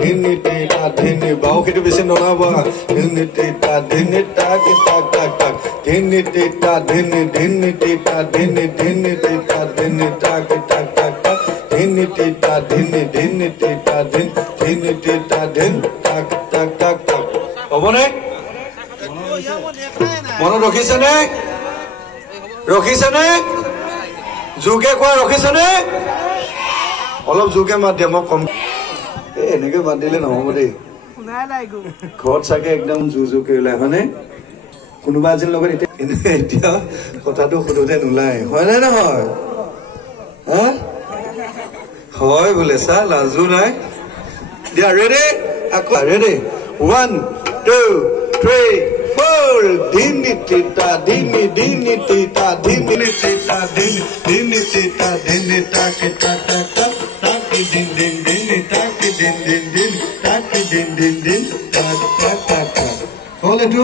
धिनी टीटा धिनी बाहु खेतु बेसि नलाबा धिनी टीटा धिनी टाक टाक टाक टाक धिनी टीटा धिनी टीटा धिनी टीटा धिनी टाक टाक टाक टाक धिनी टीटा धिनी टीटा धिनी टीटा धिन टाक टाक टाक टाक হবনে মন ৰখিছেনে যোগে কোৱা ৰখিছেনে অলপ যোগে মাত দিয়া মই কম এনেকে মাত দিলে নহব দেই ঘৰত চাগে একদম জুজুকে ওলাই হয়নে কোনোবা এজনৰ লগত এতিয়া কথাটো সুধোতে নোলায় হয় নে নহয় হয় বোলে চা লাজু নাই দিয়া ৰেডি আকৌ ৰেডি 1 2 3 4 धिनी टीटा धिनी टीटा धिनी टीटा धिनी टीटा धिनी टाक टाक टाक टाक दिन दिन दिन टाक दिन दिन दिन टाक दिन दिन दिन टाक टाक टाक बोले तू